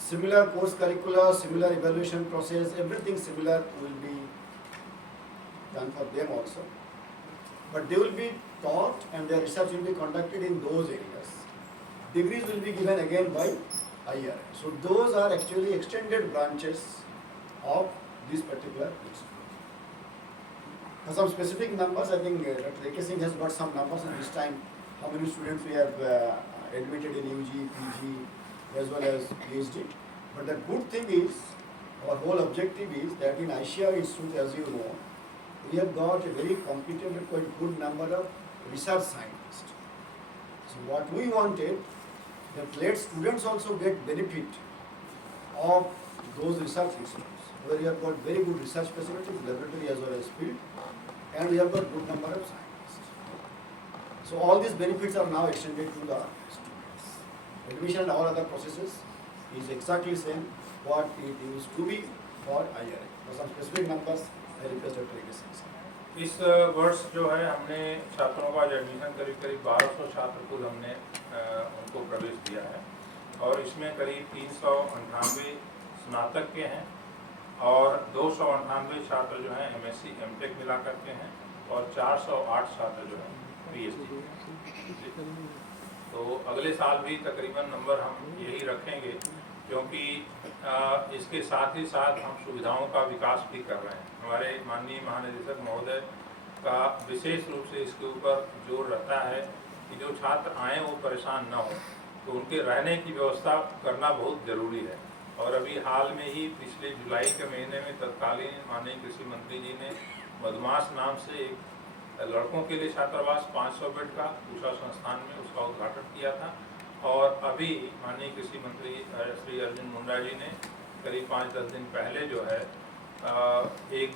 Similar course curricula, similar evaluation process, everything similar will be done for them also. But they will be taught and their research will be conducted in those areas. Degrees will be given again by IRE. So those are actually extended branches of this particular institute. Some specific numbers, I think Dr. A.K. Singh has got some numbers at this time, how many students we have admitted in UG, PG, as well as PhD. But the good thing is, our whole objective is that in ICAR Institute, as you know, we have got a very competent and quite good number of research scientists. So what we wanted, that let students also get benefit of those research institutes, where we have got very good research facilities, laboratory as well as field, and we have got good number of scientists. So all these benefits are now extended to the students. Admission and all other processes is exactly same what it used to be for IRA. For some specific numbers, I request Dr. A.K. Singh sir. इस वर्ष जो है हमने छात्रों का admission करीब 1200 छात्र को हमने उनको प्रवेश दिया है और इसमें करीब 398 स्नातक के हैं और 298 छात्र जो हैं MSc MTech मिला करके हैं और 408 छात्र जो हैं PhD। तो अगले साल भी तकरीबन नंबर हम यही रखेंगे क्योंकि इसके साथ ही साथ हम सुविधाओं का विकास भी कर रहे हैं। हमारे माननीय महानिदेशक महोदय का विशेष रूप से इसके ऊपर जोर रहता है कि जो छात्र आएँ वो परेशान न हो, तो उनके रहने की व्यवस्था करना बहुत ज़रूरी है। और अभी हाल में ही पिछले जुलाई के महीने में तत्कालीन माननीय कृषि मंत्री जी ने मधुमास नाम से एक लड़कों के लिए छात्रावास 500 बेड का उषा संस्थान में उसका उद्घाटन किया था। और अभी माननीय कृषि मंत्री श्री अर्जुन मुंडा जी ने करीब 5-10 दिन पहले जो है एक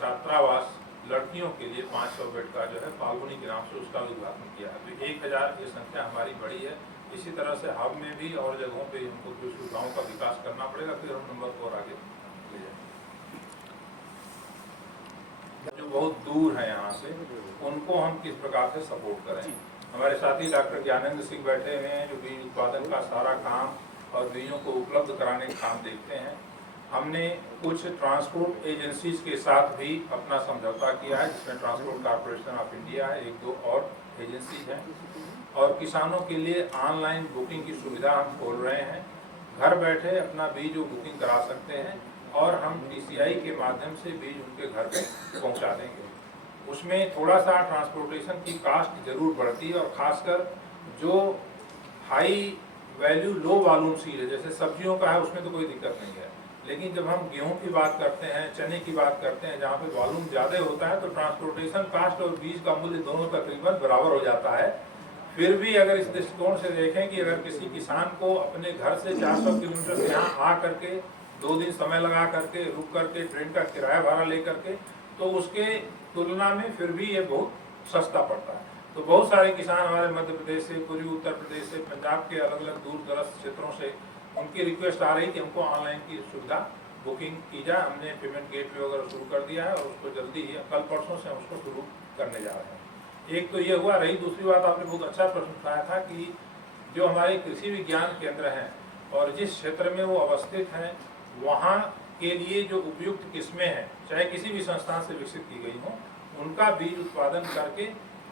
छात्रावास लड़कियों के लिए 500 बेड का जो है फाल्गुनी के नाम से उसका उद्घाटन किया है। तो 1000 ये संख्या हमारी बढ़ी है। इसी तरह से हब में भी और जगहों पे हमको कुछ सुविधाओं का विकास करना पड़ेगा, फिर हम नंबर 4 आगे ले जाएंगे। जो बहुत दूर है यहाँ से उनको हम किस प्रकार से सपोर्ट करें। हमारे साथी डॉक्टर ज्ञानेंद्र सिंह बैठे हुए हैं जो बीज उत्पादन का सारा काम और बीजों को उपलब्ध कराने का काम देखते हैं। हमने कुछ ट्रांसपोर्ट एजेंसीज के साथ भी अपना समझौता किया है, जिसमें ट्रांसपोर्ट कॉर्पोरेशन ऑफ इंडिया है, 1-2 और एजेंसीज हैं। और किसानों के लिए ऑनलाइन बुकिंग की सुविधा हम खोल रहे हैं। घर बैठे अपना बीज वो बुकिंग करा सकते हैं और हम DCI के माध्यम से बीज उनके घर पे पहुंचा देंगे। उसमें थोड़ा सा ट्रांसपोर्टेशन की कास्ट जरूर बढ़ती है और खासकर जो high value low volume seed है, जैसे सब्जियों का है, उसमें तो कोई दिक्कत नहीं है। लेकिन जब हम गेहूं की बात करते हैं, चने की बात करते हैं, जहाँ पे वॉल्यूम ज़्यादा होता है, तो ट्रांसपोर्टेशन कास्ट और बीज का मूल्य दोनों तकरीबन बराबर हो जाता है। फिर भी अगर इस दृष्टिकोण से देखें कि अगर किसी किसान को अपने घर से 400 किलोमीटर से यहाँ आ करके 2 दिन समय लगा करके रुक करके ट्रेन का किराया भाड़ा ले करके, तो उसके तुलना में फिर भी ये बहुत सस्ता पड़ता है। तो बहुत सारे किसान हमारे मध्य प्रदेश से, पूर्वी उत्तर प्रदेश से, पंजाब के अलग अलग दूर दराज क्षेत्रों से उनकी रिक्वेस्ट आ रही कि हमको ऑनलाइन की सुविधा बुकिंग की जाए। हमने पेमेंट गेटवे वगैरह शुरू कर दिया है और उसको जल्दी ही कल परसों से हम उसको शुरू करने जा रहे हैं। एक तो ये हुआ। रही दूसरी बात, आपने बहुत अच्छा प्रश्न उठाया था कि जो हमारे कृषि विज्ञान केंद्र हैं और जिस क्षेत्र में वो अवस्थित हैं, वहाँ के लिए जो उपयुक्त किस्में हैं, चाहे किसी भी संस्थान से विकसित की गई हों, उनका बीज उत्पादन करके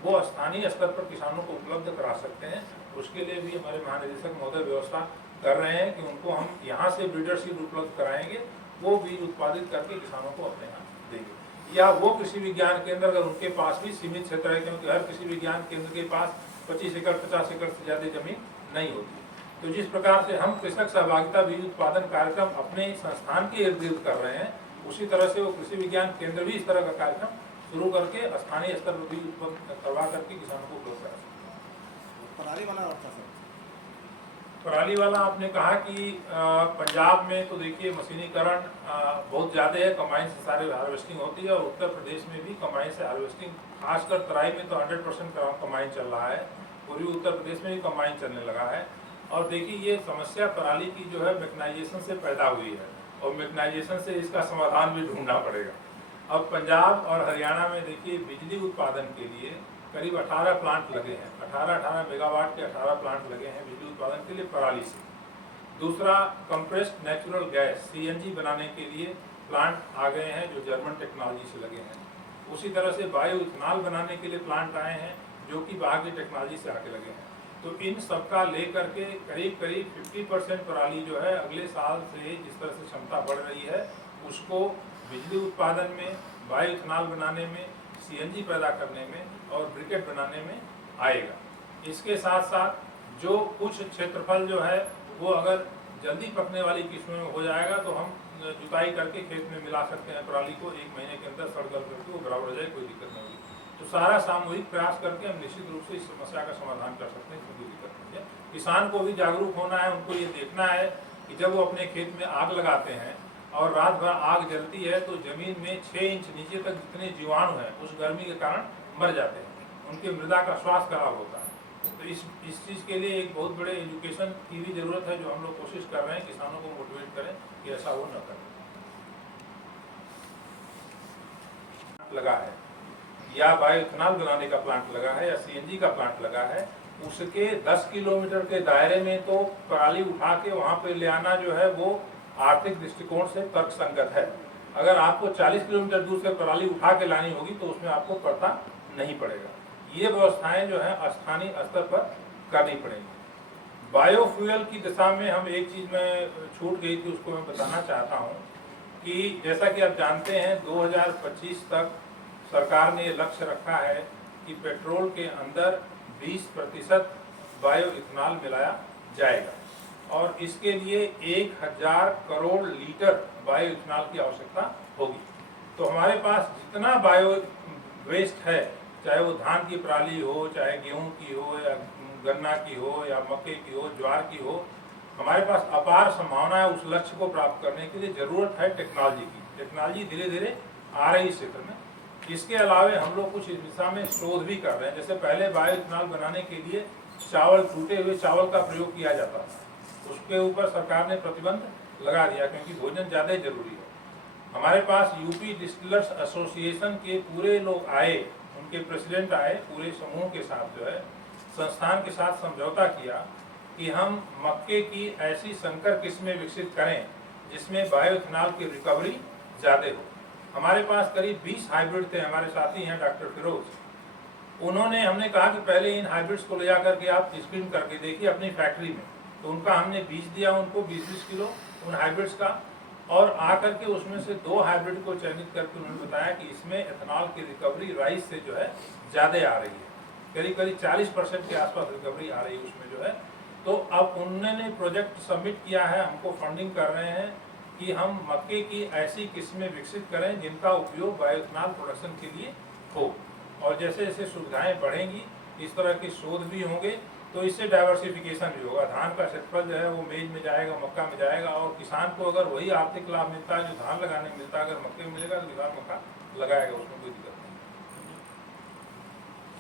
वो स्थानीय स्तर पर किसानों को उपलब्ध करा सकते हैं। उसके लिए भी हमारे महानिदेशक महोदय व्यवस्था कर रहे हैं कि उनको हम यहाँ से ब्रीडर सीड उपलब्ध कराएंगे, वो बीज उत्पादित करके किसानों को अपने यहाँ देंगे। या वो कृषि विज्ञान केंद्र अगर उनके पास भी सीमित क्षेत्र है, क्योंकि हर कृषि विज्ञान केंद्र के पास 25 एकड़ 50 एकड़ से ज़्यादा जमीन नहीं होती। तो जिस प्रकार से हम कृषक सहभागिता बीज उत्पादन कार्यक्रम अपने संस्थान के इर्द गिर्द कर रहे हैं, उसी तरह से वो कृषि विज्ञान केंद्र भी इस तरह का कार्यक्रम शुरू करके स्थानीय स्तर पर बीज उत्पन्न करवा करके किसानों को उपलब्ध करा सकते हैं। पराली वाला आपने कहा कि पंजाब में तो देखिए मशीनीकरण बहुत ज़्यादा है, कंबाइन से सारे हार्वेस्टिंग होती है और उत्तर प्रदेश में भी कंबाइन से हार्वेस्टिंग, खासकर तराई में तो 100% कंबाइन चल रहा है। पूर्वी उत्तर प्रदेश में भी कंबाइन चलने लगा है। और देखिए ये समस्या पराली की जो है मैकेनाइजेशन से पैदा हुई है और मैकेनाइजेशन से इसका समाधान भी ढूंढना पड़ेगा। अब पंजाब और हरियाणा में देखिए बिजली उत्पादन के लिए करीब 18 प्लांट लगे हैं। 18 मेगावाट के 18 प्लांट लगे हैं बिजली उत्पादन के लिए पराली से। दूसरा, कंप्रेस्ड नेचुरल गैस CNG बनाने के लिए प्लांट आ गए हैं जो जर्मन टेक्नोलॉजी से लगे हैं। उसी तरह से बायो इथेनॉल बनाने के लिए प्लांट आए हैं जो कि बाहर की टेक्नोलॉजी से आके लगे हैं। तो इन सबका लेकर के करीब 50% पराली जो है अगले साल से जिस तरह से क्षमता बढ़ रही है, उसको बिजली उत्पादन में, बायो इथेनॉल बनाने में, CNG पैदा करने में और ब्रिकेट बनाने में आएगा। इसके साथ साथ जो कुछ क्षेत्रफल जो है वो अगर जल्दी पकने वाली किस्मों में हो जाएगा तो हम जुताई करके खेत में मिला सकते हैं पराली को, 1 महीने के अंदर सड़ गल करके वो बराबर हो जाए, कोई दिक्कत नहीं होगी। तो सारा सामूहिक प्रयास करके हम निश्चित रूप से इस समस्या का समाधान कर सकते हैं, इसमें कोई दिक्कत नहीं है। किसान को भी जागरूक होना है, उनको ये देखना है कि जब वो अपने खेत में आग लगाते हैं और रात भर आग जलती है तो जमीन में 6 इंच नीचे तक जितने जीवाणु हैं उस गर्मी के कारण मर जाते हैं उनके मृदा का स्वास्थ्य खराब होता है। तो इस चीज़ के लिए एक बहुत बड़े एजुकेशन की भी ज़रूरत है, जो हम लोग कोशिश कर रहे हैं किसानों को मोटिवेट करें कि ऐसा वो न करें। लगा है या बायोइथेनॉल बनाने का प्लांट लगा है या सीएनजी का प्लांट लगा है, उसके 10 किलोमीटर के दायरे में तो पराली उठा के वहाँ पे ले आना जो है वो आर्थिक दृष्टिकोण से तर्कसंगत है। अगर आपको 40 किलोमीटर दूर से पराली उठा के लानी होगी तो उसमें आपको पड़ता नहीं पड़ेगा। ये व्यवस्थाएं जो है स्थानीय स्तर पर करनी पड़ेंगी। बायोफ्यूल की दिशा में हम एक चीज़ में छूट गई थी, उसको मैं बताना चाहता हूँ कि जैसा कि आप जानते हैं 2025 तक सरकार ने लक्ष्य रखा है कि पेट्रोल के अंदर 20% बायोइथेनॉल मिलाया जाएगा और इसके लिए 1000 करोड़ लीटर बायोइथेनॉल की आवश्यकता होगी। तो हमारे पास जितना बायो वेस्ट है, चाहे वो धान की पराली हो, चाहे गेहूं की हो या गन्ना की हो या मक्के की हो, ज्वार की हो, हमारे पास अपार संभावना है उस लक्ष्य को प्राप्त करने के लिए। ज़रूरत है टेक्नोलॉजी की। टेक्नोलॉजी धीरे धीरे आ रही है इस क्षेत्र में। इसके अलावे हम लोग कुछ इस दिशा में शोध भी कर रहे हैं। जैसे पहले बायोइथेनॉल बनाने के लिए चावल, टूटे हुए चावल का प्रयोग किया जाता था, उसके ऊपर सरकार ने प्रतिबंध लगा दिया क्योंकि भोजन ज़्यादा जरूरी है। हमारे पास यूपी डिस्टिलर्स एसोसिएशन के पूरे लोग आए, उनके प्रेसिडेंट आए, पूरे समूह के साथ जो है संस्थान के साथ समझौता किया कि हम मक्के की ऐसी संकर किस्में विकसित करें जिसमें बायोइथेनॉल की रिकवरी ज़्यादा हो। हमारे पास करीब 20 हाइब्रिड थे। हमारे साथी हैं डॉक्टर फिरोज, उन्होंने, हमने कहा कि पहले इन हाइब्रिड्स को ले जाकर के आप स्क्रीन करके देखिए अपनी फैक्ट्री में। तो उनका हमने बीज दिया उनको 20-20 किलो उन हाइब्रिड्स का, और आकर के उसमें से 2 हाइब्रिड को चयनित करके उन्होंने बताया कि इसमें एथेनॉल की रिकवरी राइस से जो है ज़्यादा आ रही है, करीब 40% के आसपास रिकवरी आ रही है उसमें जो है। तो अब उन्होंने प्रोजेक्ट सबमिट किया है, हमको फंडिंग कर रहे हैं कि हम मक्के की ऐसी किस्में विकसित करें जिनका उपयोग बायोइथेनॉल प्रोडक्शन के लिए हो। और जैसे जैसे सुविधाएं बढ़ेंगी इस तरह के शोध भी होंगे, तो इससे डाइवर्सिफिकेशन भी होगा। धान का क्षेत्रफल जो है वो मेज में जाएगा, मक्का में जाएगा, और किसान को अगर वही आर्थिक लाभ मिलता है जो धान लगाने में मिलता है, अगर मक्के में मिलेगा तो किसान मक्का लगाएगा, उसमें कोई दिक्कत नहीं।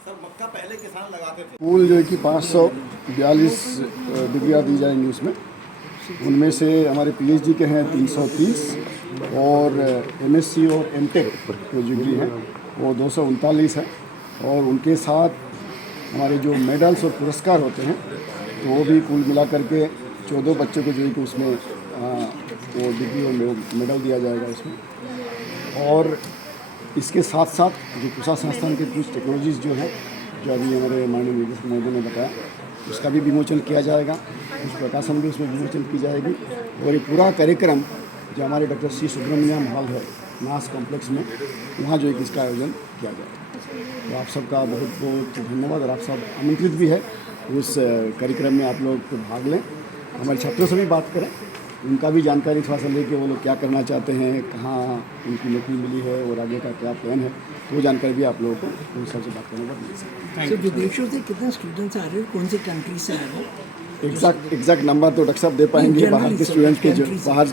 सर, मक्का पहले किसान लगाते थे। कुल जो है कि 542 डिग्रियाँ दी जाएंगी उसमें। उनमें से हमारे पीएचडी के हैं 330 और एमएससी और एमटेक जो डिग्री हैं वो 239 है। और उनके साथ हमारे जो मेडल्स और पुरस्कार होते हैं तो वो भी कुल मिला करके 14 बच्चों को जो है कि उसमें वो डिग्री और मेडल दिया जाएगा उसमें। और इसके साथ साथ जो पूसा संस्थान के कुछ टेक्नोलॉजीज़ जो है, जो अभी हमारे माननीय निदेशक महोदय ने बताया, उसका भी विमोचन किया जाएगा, कुछ प्रकाशन भी उसमें विमोचन की जाएगी। और ये पूरा कार्यक्रम जो हमारे डॉक्टर सी सुब्रमण्यम हॉल है नास कॉम्प्लेक्स में, वहाँ जो है कि इसका आयोजन किया जाएगा। तो आप सबका बहुत बहुत धन्यवाद, और आप सब आमंत्रित भी है उस कार्यक्रम में आप लोग भाग लें। हमारे छात्रों से भी बात करें, उनका भी जानकारी थोड़ा सा लेके वो लोग क्या करना चाहते हैं, कहाँ उनकी नौकरी मिली है और आगे का क्या प्लान है, तो वो जानकारी भी आप लोगों को उन सबसे बात करने पर मिल सकती है। तो विदेशों से कितने स्टूडेंट्स आ रहे हैं, कौन से कंट्री से आ रहे हैं? एग्जैक्ट नंबर तो डॉक्टर साहब दे पाएंगे। बाहर के स्टूडेंट्स के जो बाहर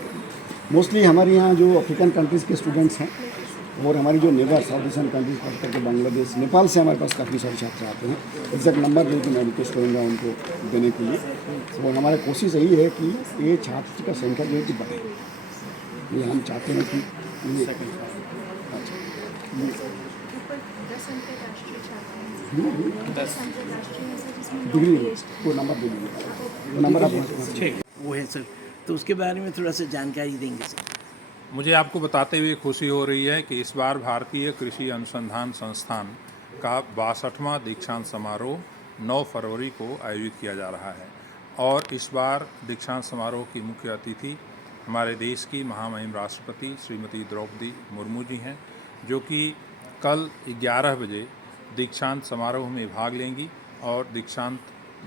मोस्टली हमारे यहाँ जो अफ्रीकन कंट्रीज़ के स्टूडेंट्स हैं, और हमारी जो नेबर साउथ एशियन कंट्रीज खास करके बांग्लादेश, नेपाल से हमारे पास काफ़ी सारे छात्र आते हैं। एग्जैक्ट नंबर जो कि मैं रिक्वेस्ट करूँगा उनको देने के लिए। और हमारी कोशिश यही है कि ये छात्र का संख्या जो है कि बढ़े। ये हम चाहते हैं कि ये डिग्री को नंबर दे दीजिए, नंबर आप वो है सर, तो उसके बारे में थोड़ा सा जानकारी देंगे सर। मुझे आपको बताते हुए खुशी हो रही है कि इस बार भारतीय कृषि अनुसंधान संस्थान का 62वां दीक्षांत समारोह 9 फरवरी को आयोजित किया जा रहा है। और इस बार दीक्षांत समारोह की मुख्य अतिथि हमारे देश की महामहिम राष्ट्रपति श्रीमती द्रौपदी मुर्मू जी हैं, जो कि कल 11 बजे दीक्षांत समारोह में भाग लेंगी और दीक्षांत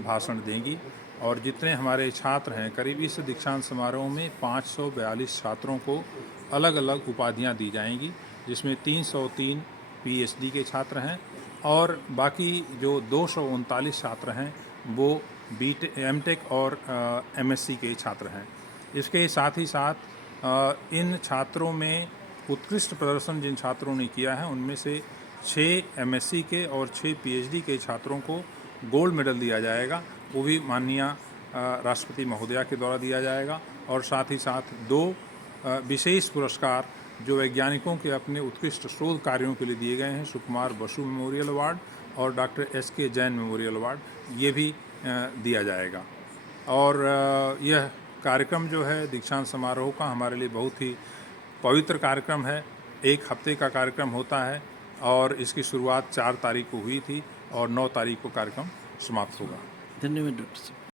भाषण देंगी। और जितने हमारे छात्र हैं, करीब इस दीक्षांत समारोह में 542 छात्रों को अलग अलग उपाधियां दी जाएंगी, जिसमें 303 पीएचडी के छात्र हैं और बाकी जो 239 छात्र हैं वो एमटेक और एमएससी के छात्र हैं। इसके साथ ही साथ इन छात्रों में उत्कृष्ट प्रदर्शन जिन छात्रों ने किया है उनमें से 6 MSc के और 6 PhD के छात्रों को गोल्ड मेडल दिया जाएगा, वो भी माननीय राष्ट्रपति महोदया के द्वारा दिया जाएगा। और साथ ही साथ 2 विशेष पुरस्कार जो वैज्ञानिकों के अपने उत्कृष्ट शोध कार्यों के लिए दिए गए हैं, सुकुमार बसु मेमोरियल अवार्ड और doctor SK Jain memorial award, ये भी दिया जाएगा। और यह कार्यक्रम जो है दीक्षांत समारोह का हमारे लिए बहुत ही पवित्र कार्यक्रम है। 1 हफ्ते का कार्यक्रम होता है और इसकी शुरुआत 4 तारीख को हुई थी और 9 तारीख को कार्यक्रम समाप्त होगा। धन्यवाद डॉक्टर साहब।